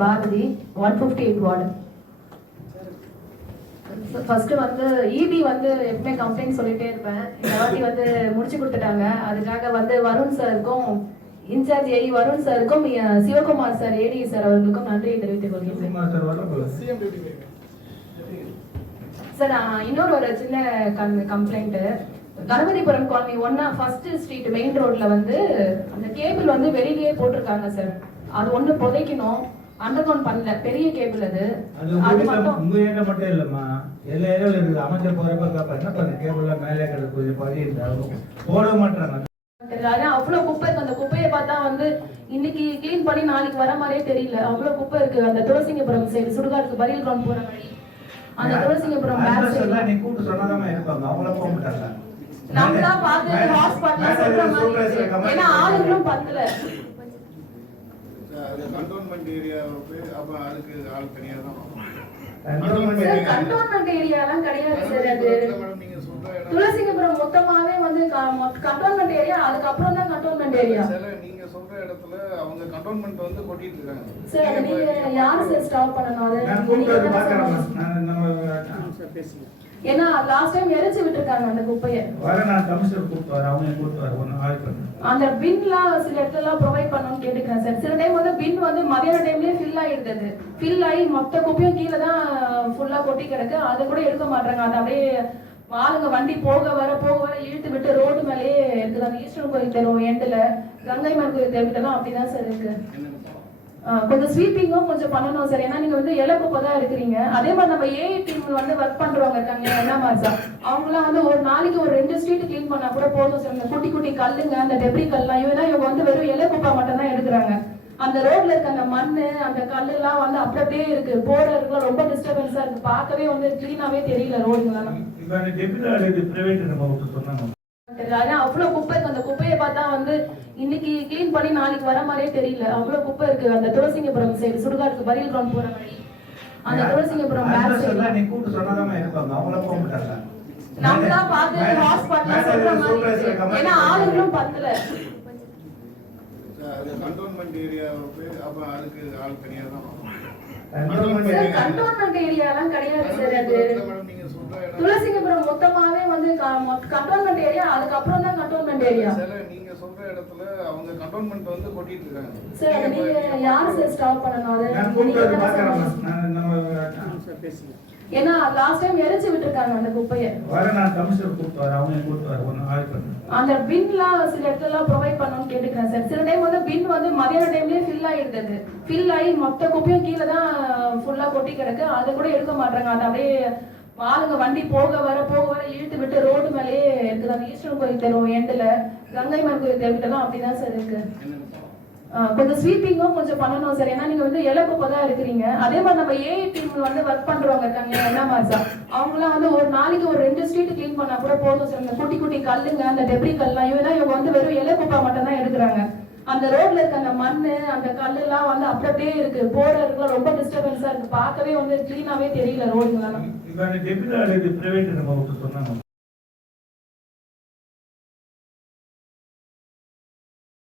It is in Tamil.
பாரதி 158 வார்டு. ஃபர்ஸ்ட் வந்து இபி வந்து எப்பவுமே கம்ப்ளைண்ட் சொல்லிட்டே இருப்பேன். இந்த வாட்டி வந்து முடிச்சு கொடுத்துட்டாங்க. அதுக்காக வந்து வருண் சாருக்கும் இன்சார்ஜ் ஏஇ வருண் சாருக்கும் சிவகுமார் சார் ஏடி சார் அவர்களுக்கும் நன்றியை தெரிவித்துக் கொள்கிறேன். சார் இன்னொரு ஒரு சின்ன complaint. Ganapathipuram colony 1 first street main ரோட்ல வந்து அந்த கேபிள் வந்து வெளியிலேயே போட்டிருக்காங்க சார். அது ஒண்ணு புதைக்கணும். அண்டர் கிரவுண்ட் பண்ணல, பெரிய கேபிள் அது. அது மட்டும் உங்க ஏரியா மட்டும் இல்லம்மா, எல்லா ஏரியாவில இருக்கு. அமைச்சர் போறப்ப என்ன பண்ண கேபிள்ல மேலே கிடக்கு பதிவு போட மாட்டாங்க. அவ்வளவு குப்பை இருக்கு. அந்த குப்பையை பார்த்தா வந்து இன்னைக்கு கிளீன் பண்ணி நாளைக்கு வர மாதிரியே தெரியல. அவ்வளவு குப்பை இருக்கு. அந்த துளசிங்கபுரம் சைடு சுடுகாட்டுக்கு பரியல் கிரவுண்ட் போற வழி, அந்த துளசிங்கபுரம் பேக் சைடு நீ கூட்டு சொன்னதாம இருப்பாங்க. அவங்கள போக மாட்டாங்க. நம்ம தான் பாத்து ஹாஸ்பிடல்ல சொல்ற மாதிரி. ஏன்னா ஆளுங்களும் பத்தல. அது கண்டோன்மென்ட் ஏரியா அப்ப அதுக்கு ஆள் தனியா தான் கண்டோன்மென்ட் ஏரியாலாம் கிடையாது சார். அது துளசிங்கபுரம் மொத்தமாவே வந்து கண்டோன்மென்ட் ஏரியா, அதுக்கு அப்புறம் தான் கண்டோன்மென்ட் ஏரியா. நீங்க சொல்ற இடத்துல அவங்க கண்டோன்மென்ட் வந்து கொட்டிட்டு இருக்காங்க சார். அது நீங்க யாரு சார் ஸ்டாப் பண்ணனும்? அது ஏன்னா லாஸ்ட் டைம் எரிச்சு விட்டுருக்காங்க அந்த குப்பையை. நான் கமிஷனர் கூப்பிட்டு வரேன், அவங்க கூப்பிட்டு வரேன், ஒன்னு ஆள் பண்ணு. அந்த பின்லாம் சில இடத்துல ப்ரொவைட் பண்ணணும்னு கேட்டுக்கிறேன் சார். சில டைம் வந்து பின் வந்து மதியான டைம்லயே ஃபில் ஆயிடுது. ஃபில் ஆகி மொத்த குப்பையும் கீழே தான் ஃபுல்லா கொட்டி கிடக்கு. அதை கூட எடுக்க மாட்டாங்க. அது அப்படியே ஆளுங்க வண்டி போக வர இழுத்து விட்டு ரோடு மேலேயே இருக்குது. அந்த ஈஸ்வரன் கோயில் தெருவும் எண்டில் கங்கைமன் கோயில் தெருவிட்டெல்லாம் அப்படிதான் சார் இருக்கு. கொஞ்சம் ஸ்வீப்பிங்கும் கொஞ்சம் பண்ணணும் சார். ஏன்னா நீங்க வந்து இலக்குப்போ தான் இருக்கிறீங்க. அதே மாதிரி நம்ம ஏஐ டீம் வந்து ஒர்க் பண்றவங்க இருக்காங்க என்ன மாதிரி சார், அவங்களாம் வந்து ஒரு நாளைக்கு ஒரு 2 ஸ்ட்ரீட் கிளீன் பண்ணா கூட போதும் சார். இந்த குட்டி குட்டி கல்லுங்க, அந்த டெப்ரி கல்லாம் இவங்க வந்து வெறும் இலக்குப்பா மட்டும் தான் எடுக்கிறாங்க. அந்த ரோட்ல இருக்க அந்த மண்ணு அந்த கல்லு எல்லாம் வந்து அப்படியே இருக்கு. போறதுக்குலாம் ரொம்ப டிஸ்டர்பன்ஸா இருக்கு. பார்க்கவே வந்து கிளீனாவே தெரியல ரோடுங்கெல்லாம். அவ்வளவு குப்பை இருக்கு. அந்த குப்பையை பார்த்தா வந்து இன்னைக்கு கிளீன் பண்ணி நாளைக்கு வர மாதிரியே தெரியல. அவ்வளவு குப்பை இருக்கு. அந்த துளசிங்கபுரம் சைடு சுடுகாட்டுக்கு பரியல் கிரவுண்ட் போற வழி, அந்த துளசிங்கபுரம் பேக் சைடு நீ கூட்டு சொன்னதாம இருப்பாங்க. அவங்கள போக மாட்டாங்க. நம்ம தான் பாத்து ஹாஸ்பிடல்ல சொல்ற மாதிரி. ஏன்னா ஆளுங்களும் பத்தல. அது கண்டோன்மென்ட் ஏரியா அப்ப அதுக்கு ஆள் தனியா தான் கண்டோன்மென்ட் ஏரியாலாம் கிடையாது சார். அது துளசிங்கபுரம் மொத்தமாவே வந்து கண்டோன்மென்ட் ஏரியா, அதுக்கு அப்புறம் தான் கண்டோன்மென்ட் ஏரியா. நீங்க சொல்ற இடத்துல அவங்க கண்டோன்மென்ட் வந்து கொட்டிட்டு இருக்காங்க சார். அது நீங்க யாரு சார் ஸ்டாப் பண்ணனும்? அது ஏன்னா லாஸ்ட் டைம் எரிச்சு விட்டுருக்காங்க அந்த குப்பையை. நான் கமிஷனர் கூப்பிட்டு வரேன், அவங்க கூப்பிட்டு வரேன், ஒன்னு ஆள் பண்ணு. அந்த பின்லாம் சில இடத்துல ப்ரொவைட் பண்ணணும்னு கேட்டுக்கிறேன் சார். சில டைம் வந்து பின் வந்து மதியான டைம்லயே ஃபில் ஆயிடுது. ஃபில் ஆகி மொத்த குப்பையும் கீழே தான் ஃபுல்லா கொட்டி கிடக்கு. அதை கூட எடுக்க மாட்டாங்க. அது அப்படியே ஆளுங்க வண்டி போக வர இழுத்து விட்டு ரோடு மேலேயே இருக்குது. அந்த ஈஸ்வரன் கோயில் தெருவும் எண்டில் கங்கைமன் கோயில் தெருவிட்டெல்லாம் அப்படிதான் சார் இருக்கு. கொஞ்சம் ஸ்வீப்பிங்கும் கொஞ்சம் பண்ணணும் சார். ஏன்னா நீங்க வந்து இலக்குப்போ தான் இருக்கிறீங்க. அதே மாதிரி நம்ம ஏஐ டீம் வந்து ஒர்க் பண்றவங்க இருக்காங்க என்ன மாதிரி சார், அவங்களாம் வந்து ஒரு நாளைக்கு ஒரு 2 ஸ்ட்ரீட் கிளீன் பண்ணா கூட போதும் சார். இந்த குட்டி குட்டி கல்லுங்க, அந்த டெப்ரி கல்லாம் இவங்க வந்து வெறும் இலக்குப்பா மட்டும் தான் எடுக்கிறாங்க. அந்த ரோட்ல இருக்க அந்த மண்ணு அந்த கல்லு எல்லாம் வந்து அப்படியே இருக்கு. போறதுக்குலாம் ரொம்ப டிஸ்டர்பன்ஸா இருக்கு. பார்க்கவே வந்து கிளீனாவே தெரியல ரோடுங்கெல்லாம். இப்ப டெபிட் பிரைவேட் நம்ம சொன்னாங்க.